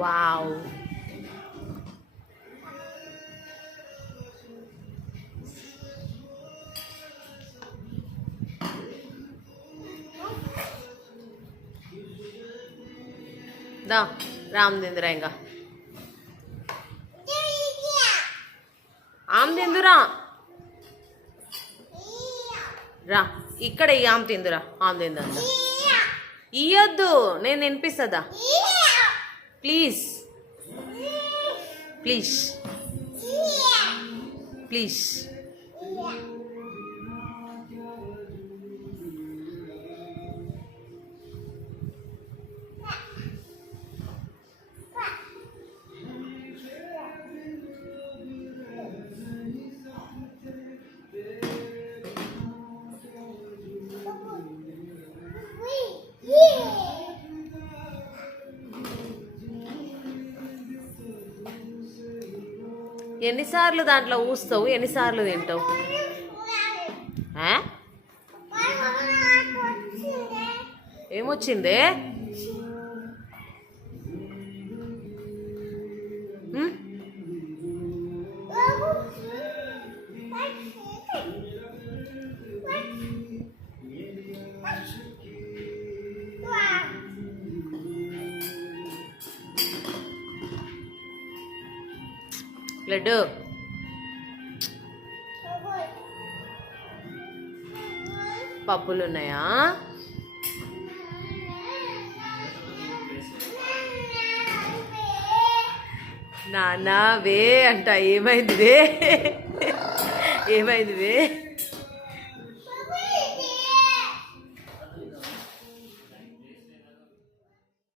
వావ్. దా రామ్ తిందురా ఇంకా ఆమె తిందురా రా ఇక్కడ ఈ ఆమె తిందురా ఆమె తిందా ఇయ్యొద్దు నేను వినిపిస్తుందా ప్లీజ్ ప్లీజ్ ప్లీజ్ ఎన్నిసార్లు దాంట్లో ఊస్తావు, ఎన్నిసార్లు తింటావు? ఏమొచ్చిందే? లడ్డు పప్పులు ఉన్నాయా? నాన్న వే అంట. ఏమైంది వే? ఏమైంది వే?